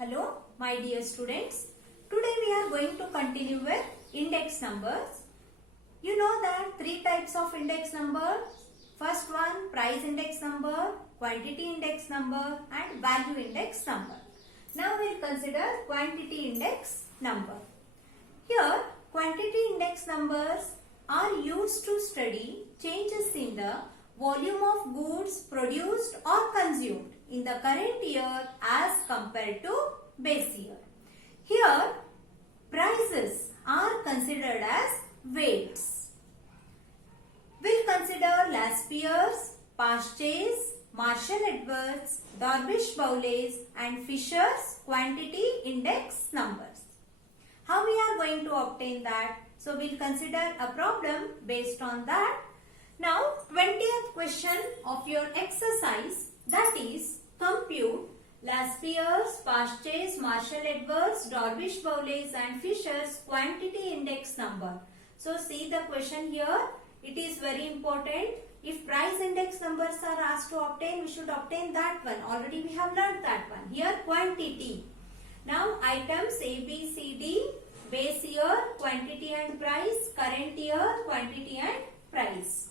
Hello, my dear students. Today we are going to continue with index numbers. You know that three types of index numbers. First one, price index number, quantity index number and value index number. Now we will consider quantity index number. Here, quantity index numbers are used to study changes in the volume of goods produced or consumed in the current year as compared to base year. Here, prices are considered as weights. We'll consider Laspeyres, Paste's, Marshall Edwards, Dorbish-Bowley's and Fisher's quantity index numbers. How we are going to obtain that? So we'll consider a problem based on that. Now 20th question of your exercise, that is compute Laspeyres, Paste's, Marshall Edwards, Dorbish-Bowley's and Fisher's quantity index number. So see the question here. It is very important. If price index numbers are asked to obtain, we should obtain that one. Already we have learned that one. Here quantity. Now items A, B, C, D, base year, quantity and price, current year, quantity and price.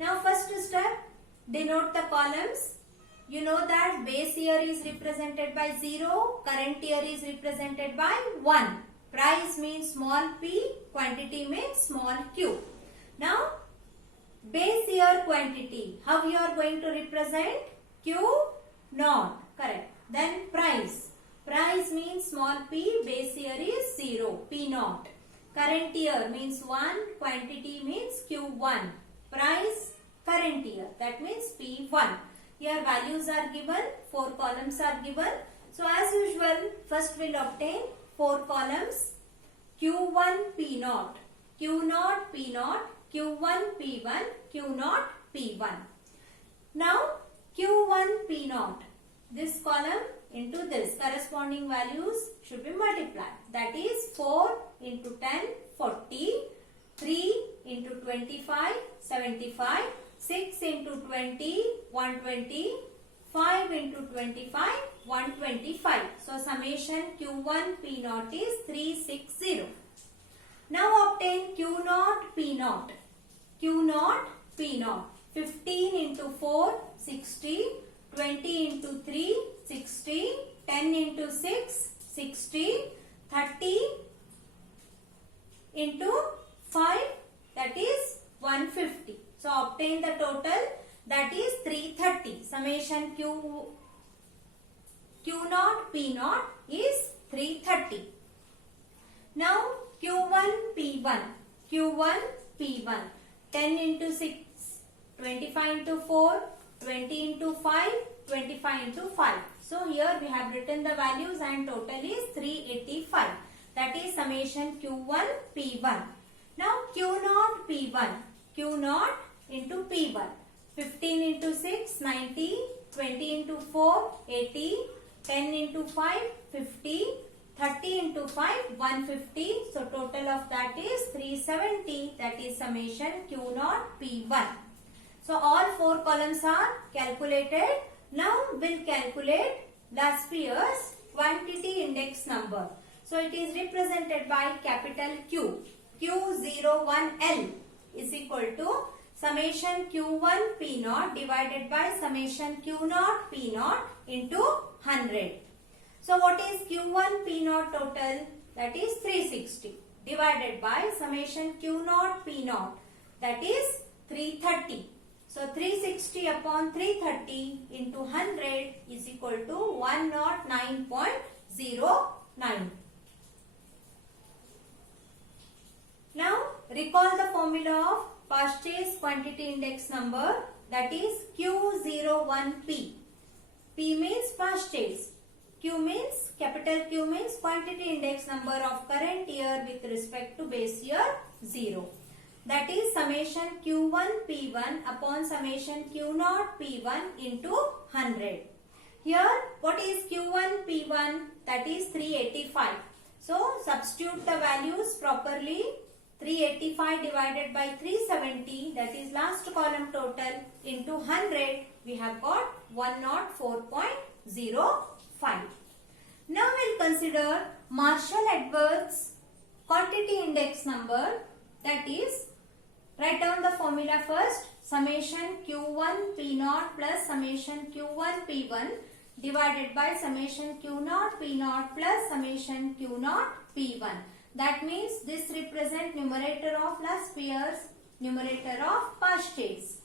Now first step, denote the columns. You know that base year is represented by 0, current year is represented by 1. Price means small p, quantity means small q. Now base year quantity, how you are going to represent? Q naught, correct. Then price. Price means small p, base year is 0, p naught. Current year means 1, quantity means Q1. Price, current year, that means P1. Here values are given, 4 columns are given. So as usual, first we'll obtain 4 columns. Q1 P naught, Q naught P naught, Q1 P1, Q naught P1. Now Q1 P naught, this column into this corresponding values should be multiplied. That is 4 into 10, 40, 3 into 25, 75, 6 into 20, 120, 5 into 25, 125. So summation Q1 P naught is 360. Now obtain Q naught P naught. Q naught P naught. 15 into 4, 60. 20 into 3, 60. 10 into 6, 60. 30 into 5, that is 150. So obtain the total, that is 330. Summation Q naught P naught is 330. Now Q1 P1. Q1 P1. 10 into 6, 25 into 4, 20 into 5, 25 into 5. So here we have written the values and total is 385. That is summation Q1 P1. Now Q naught P1. Q naught into P1. 15 into 6, 90. 20 into 4, 80. 10 into 5, 50. 30 into 5, 150. So total of that is 370. That is summation Q naught P1. So all 4 columns are calculated. Now we'll calculate Laspeyres quantity index number. So it is represented by capital Q. Q01L is equal to summation Q1 P naught divided by summation Q naught P naught into 100. So what is Q1 P naught total? That is 360 divided by summation Q naught P naught, that is 330. So 360 upon 330 into 100 is equal to 109.09. Now recall the formula of Paste's quantity index number, that is Q01P. P means Paste's. Q means, capital Q means quantity index number of current year with respect to base year 0. That is summation Q1 P1 upon summation Q naught P1 into 100. Here what is Q1 P1? That is 385. So substitute the values properly. 385 divided by 370, that is last column total, into 100, we have got 104.05. consider Marshall-Edwards quantity index number. That is, write down the formula first. Summation Q1 P0 plus summation Q1 P1 divided by summation Q0 P0 plus summation Q0 P1. That means this represents numerator of last year's, numerator of past days.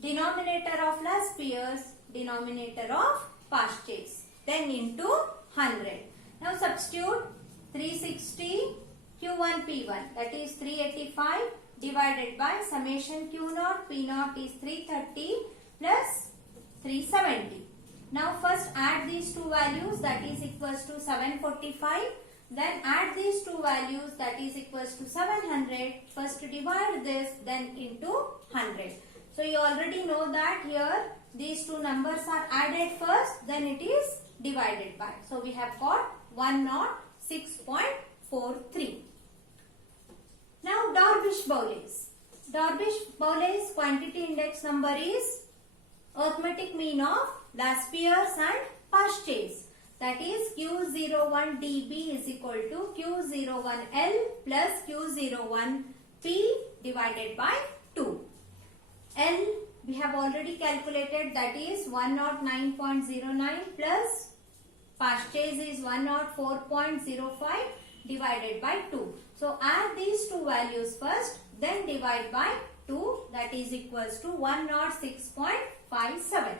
Denominator of last year's, denominator of past days. Then into 100. Now substitute 360 Q1 P1, that is 385 divided by summation Q0 P0 is 330 plus 370. Now first add these two values, that is equals to 745. Then add these two values, that is equals to 700. First divide this, then into 100. So you already know that here these two numbers are added first, then it is divided by. So we have got 106.43. Now Darvish-Bowles. Darvish-Bowles quantity index number is arithmetic mean of last year's and past days. That is Q01 dB is equal to Q01 L plus Q01 P divided by 2. L we have already calculated, that is 109.09 plus past days is 104.05 divided by 2. So add these two values first, then divide by 2, that is equals to 106.57.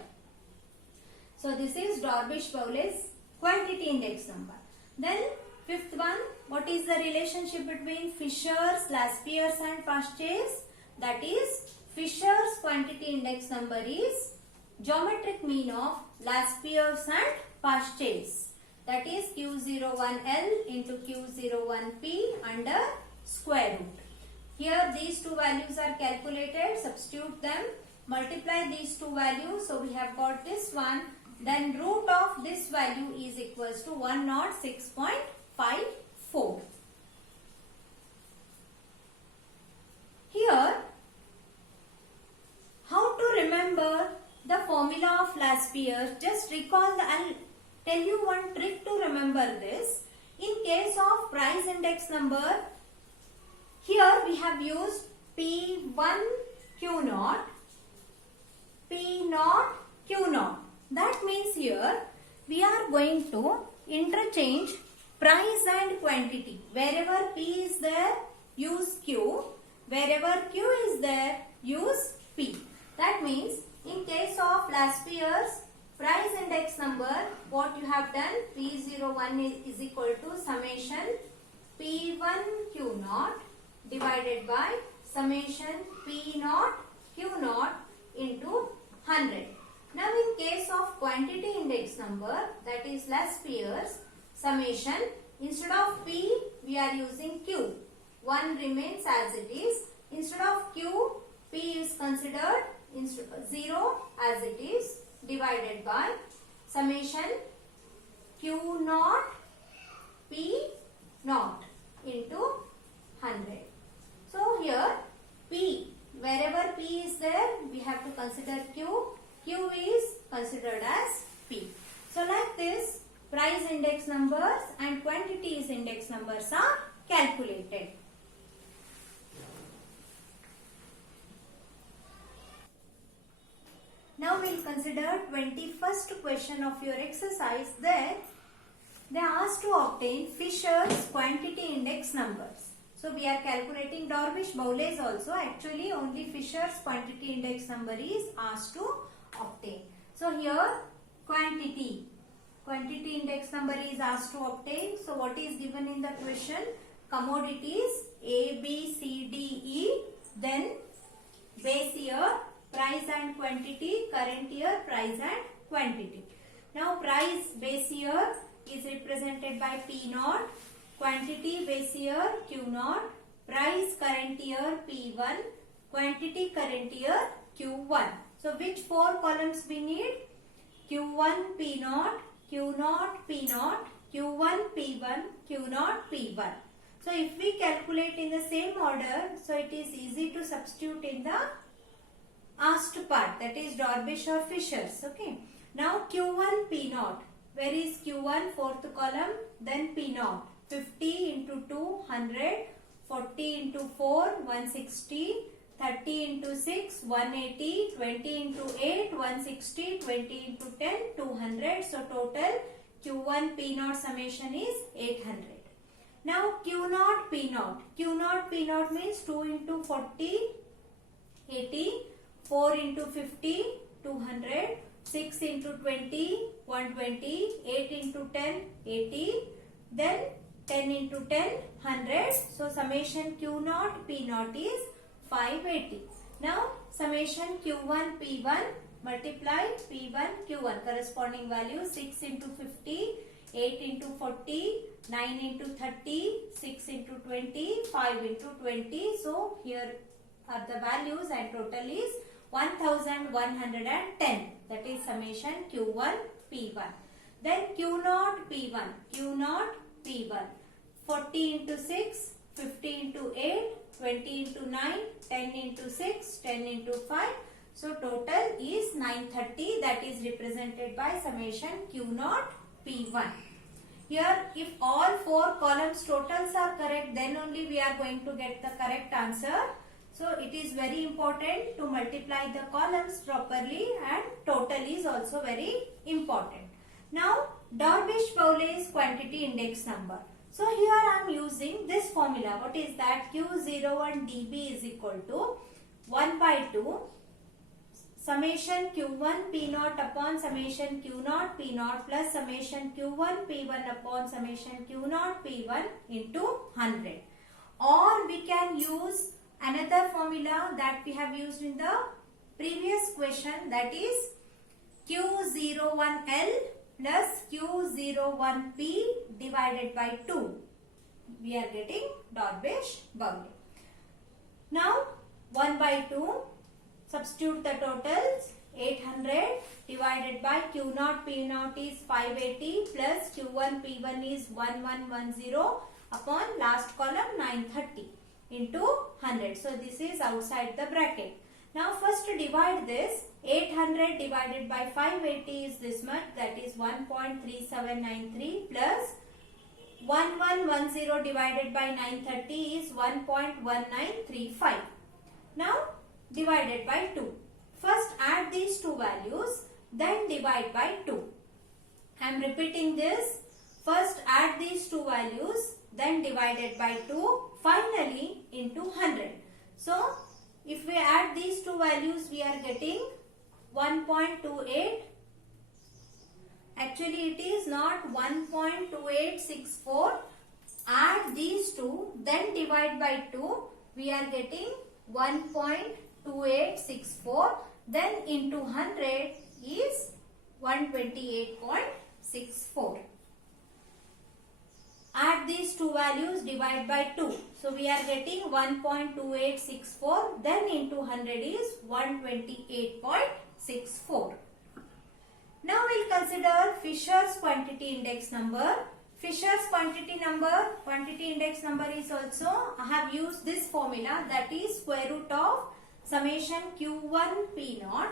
So this is Darvish-Bowles quantity index number. Then fifth one, what is the relationship between Fisher's, last year's and past days? That is, Fisher's quantity index number is geometric mean of last year's and past days. That is Q01L into Q01P under square root. Here these two values are calculated, substitute them, multiply these two values. So we have got this one. Then root of this value is equals to 106.54. Here, how to remember the formula of last year? Just recall, I'll tell you one trick to remember this. In case of price index number, here we have used P1 Q0, P0 Q0. That means here we are going to interchange price and quantity. Wherever P is there, use Q. Wherever Q is there, use P. That means in case of last year's price index number, what you have done, P01 is equal to summation P1 Q0 divided by summation P0 Q0 into 100. Now in case of quantity index number, that is last year's, summation, instead of P we are using Q. 1 remains as it is. Instead of Q, P is considered 0 as it is, divided by summation Q0 P0 into 100. So here P, wherever P is there, we have to consider Q. Q is considered as P. So like this, price index numbers and quantities index numbers are calculated. Now we will consider 21st question of your exercise. There they are asked to obtain Fisher's quantity index numbers. So we are calculating Darvish-Bowles also. Actually only Fisher's quantity index number is asked to obtain. So here quantity index number is asked to obtain. So what is given in the question? Commodities A, B, C, D, E. Then base year, price and quantity, current year, price and quantity. Now price base year is represented by P0, quantity base year Q0, price current year P1, quantity current year Q1. So which four columns we need? Q1 P0, Q0 P0, Q1 P1, Q0 P1. So if we calculate in the same order, so it is easy to substitute in the asked part, that is Darvish or Fisher's. Okay. Now Q1 P0. Where is Q1? Fourth column. Then P0. 50 into 2, 100. 40 into 4, 160. 30 into 6, 180. 20 into 8, 160. 20 into 10, 200. So total Q1 P0 summation is 800. Now Q0 P0. Q0 P0 means 2 into 40, 80. 4 into 50, 200. 6 into 20, 120. 8 into 10, 80. Then 10 into 10, 100. So summation Q0 P0 is 580. Now summation Q1 P1 multiply P1 Q1 corresponding value 6 into 50, 8 into 40, 9 into 30, 6 into 20, 5 into 20. So here are the values and total is 1110. That is summation Q1 P1. Then Q0 P1. Q0 P1. 40 into 6, 50 into 8, 20 into 9, 10 into 6, 10 into 5. So total is 930. That is represented by summation Q0 P1. Here if all 4 columns totals are correct, then only we are going to get the correct answer. So it is very important to multiply the columns properly, and total is also very important. Now Darvish-Fowler's quantity index number. So here I am using this formula. What is that? Q01 dB is equal to 1 by 2 summation Q1 P0 upon summation Q0 P0 plus summation Q1 P1 upon summation Q0 P1 into 100. Or we can use another formula that we have used in the previous question, that is Q01L plus Q01P divided by 2. We are getting Darvish-Fowler. Now 1 by 2, substitute the totals. 800 divided by Q0 P0 is 580 plus Q1 P1 is 1110 upon last column 930 into 100. So this is outside the bracket. Now first divide this. 800 divided by 580 is this much, that is 1.3793 plus 1110 divided by 930 is 1.1935. Now divided by 2. First add these two values, then divide by 2. I am repeating this. First add these two values, then divided by 2, finally into 100. So if we add these two values, we are getting 1.28. Actually it is not 1.2864. Add these two, then divide by 2. We are getting 1.2864. Then into 100 is 128.64. Add these two values, divide by 2. So we are getting 1.2864. Then into 100 is 128.64. Now we'll consider Fisher's quantity index number. Fisher's quantity index number is also, I have used this formula, that is square root of summation Q1 P0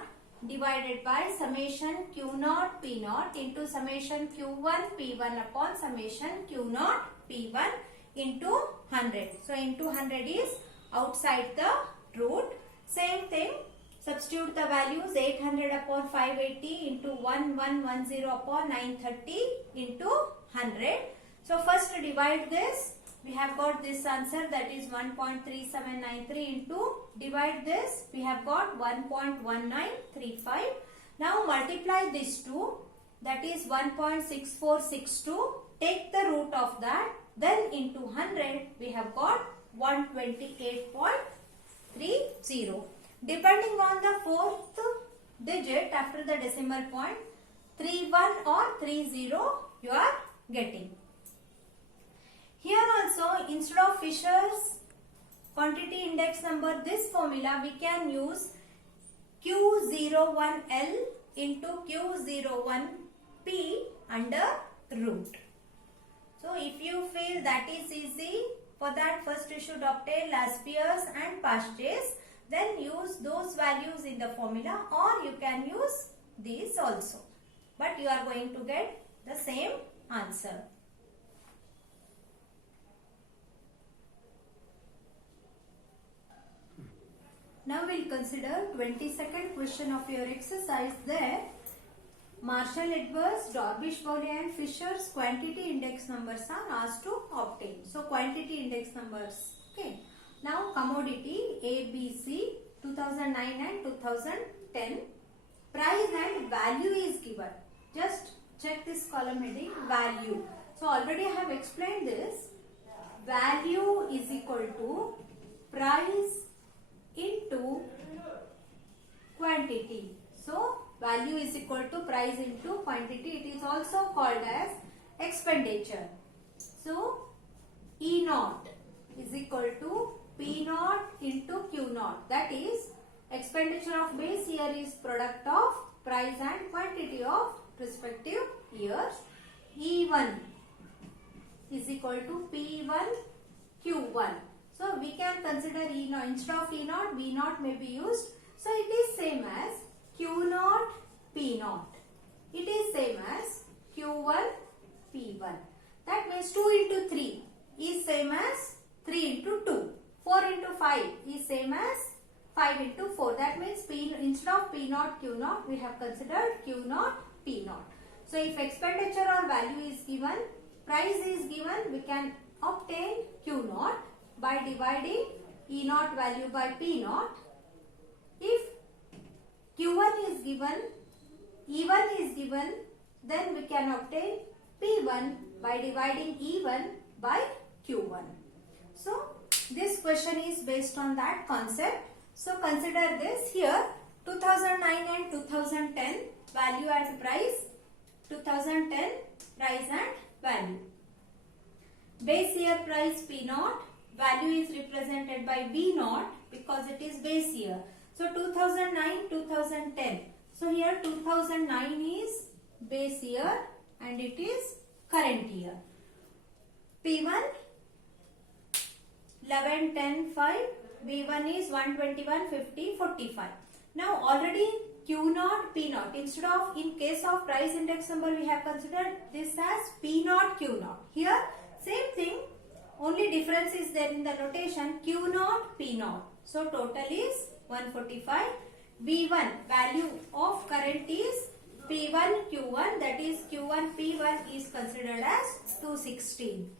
divided by summation Q0 P0 into summation Q1 P1 upon summation Q0 P1 into 100. So into 100 is outside the root. Same thing, substitute the values. 800 upon 580 into 1110 upon 930 into 100. So first divide this. We have got this answer, that is 1.3793 into, divide this, we have got 1.1935. Now multiply these two, that is 1.6462. Take the root of that, then into 100 we have got 128.30. Depending on the fourth digit after the decimal point, 31 or 30 you are getting. Here also, instead of Fisher's quantity index number, this formula we can use Q01L into Q01P under root. So if you feel that is easy, for that first you should obtain last year's and past year's, then use those values in the formula, or you can use these also. But you are going to get the same answer. Now we'll consider 22nd question of your exercise. There, Marshall Edwards, Dorbish-Bowley and Fisher's quantity index numbers are asked to obtain. So quantity index numbers. Okay. Now commodity A, B, C 2009 and 2010. Price and value is given. Just check this column heading, value. So already I have explained this. Value is equal to price into quantity. So value is equal to price into quantity. It is also called as expenditure. So E naught is equal to P naught into Q naught. That is, expenditure of base year is product of price and quantity of respective years. E1 is equal to P1 Q1. So we can consider E naught, instead of E naught, V naught may be used. So it is same as Q naught P naught. It is same as Q1 P1. That means 2 into 3 is same as 3 into 2. 4 into 5 is same as 5 into 4. That means P, instead of P naught Q naught, we have considered Q naught P naught. So if expenditure or value is given, price is given, we can obtain Q naught by dividing E naught value by P naught. If Q1 is given, E1 is given, then we can obtain P1 by dividing E1 by Q1. So this question is based on that concept. So consider this here, 2009 and 2010 value as price, 2010 price and value. Base year price P naught, value is represented by V naught because it is base year. So 2009, 2010. So here 2009 is base year and it is current year. P1 11, 10, 5. V1 is 121, 50, 45. Now already Q naught, P naught. Instead of, in case of price index number, we have considered this as P naught, Q naught. Here same thing, only difference is there in the notation, Q naught, P naught. So total is 145. V1 value of current is P1 Q1, that is Q1 P1 is considered as 216.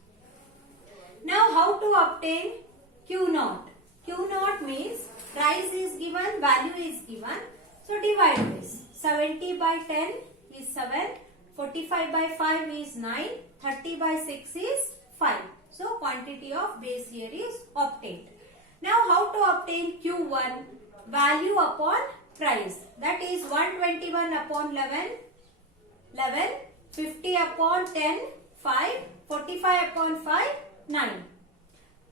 Now how to obtain Q naught? Q naught means price is given, value is given. So divide this. 70 by 10 is 7, 45 by 5 is 9, 30 by 6 is 5. So quantity of base year is obtained. Now how to obtain Q1? Value upon price. That is 121 upon 11, 11, 50 upon 10, 5, 45 upon 5, 9.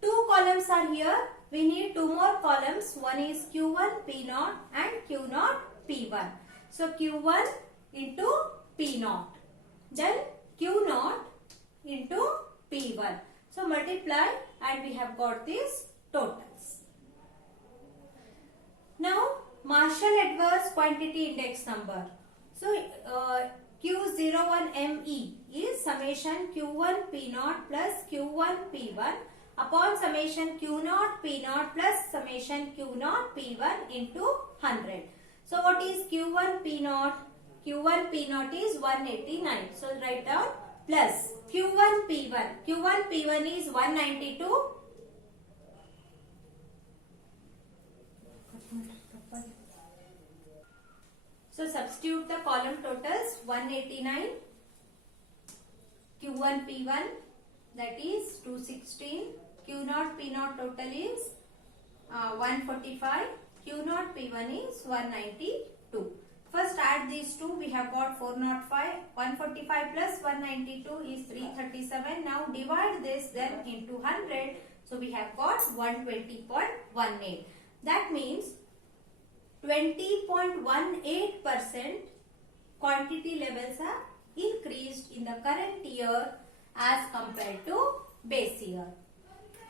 Two columns are here. We need two more columns. One is Q1 P naught and Q naught P1. So Q1 into P naught. Then Q naught into P1. So multiply and we have got these totals. Now Marshall Edwards quantity index number. So Q01ME is summation Q1 P naught plus Q1 P1 upon summation Q naught P naught plus summation Q naught P1 into 100. So what is Q1 P naught? Q1 P naught is 189. So write down plus Q1 P1. Q1 P1 is 192. So substitute the column totals 189. Q1 P1 that is 216. Q naught P naught total is 145. Q naught P1 is 192. First add these two. We have got 405. 145 plus 192 is 337. Now divide this then into 100. So we have got 120.18. That means 20.18% quantity levels are increased in the current year as compared to base year.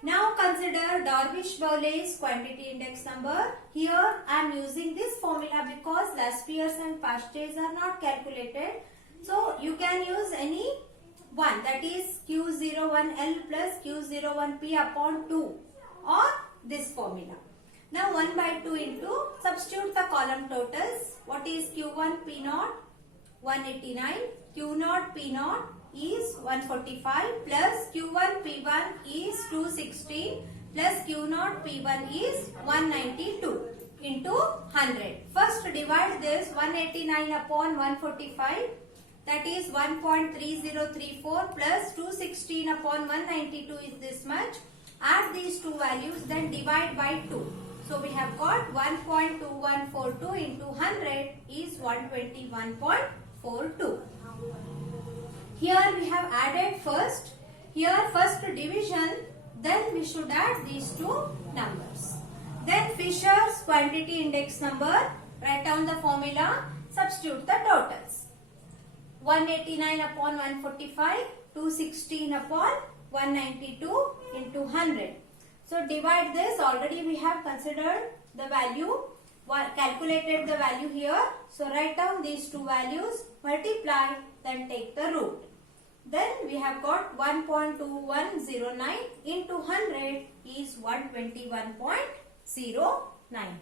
Now consider Dorbish-Bowley's quantity index number. Here I am using this formula because last year's and past years are not calculated. So you can use any one, that is Q01L plus Q01P upon 2 or this formula. Now 1 by 2 into, substitute the column totals. What is Q1 P0? 189. Q0 P0 is 145 plus Q1 P1 is 216 plus Q0 P1 is 192 into 100. First divide this 189 upon 145, that is 1.3034 plus 216 upon 192 is this much. Add these two values, then divide by 2. So we have got 1.2142 into 100 is 121.42. Here we have added first. Here first division, then we should add these two numbers. Then Fisher's quantity index number, write down the formula, substitute the totals. 189 upon 145, 216 upon 192 into 100. So divide this, already we have considered the value, calculated the value here. So write down these two values, multiply, then take the root. Then we have got 1.2109 into 100 is 121.09.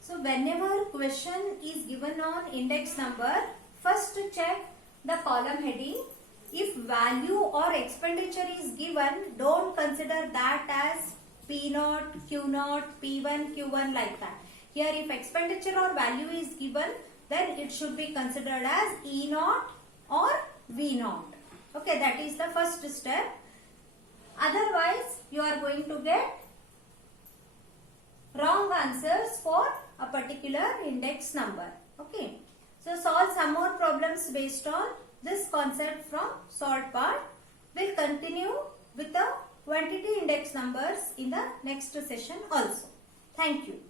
So whenever question is given on index number, first check the column heading. If value or expenditure is given, don't consider that as P0, Q0, P1, Q1 like that. Here if expenditure or value is given, then it should be considered as E0 or V0. Okay, that is the first step. Otherwise, you are going to get wrong answers for a particular index number. Okay. So solve some more problems based on this concept from solved part. We'll continue with the quantity index numbers in the next session also. Thank you.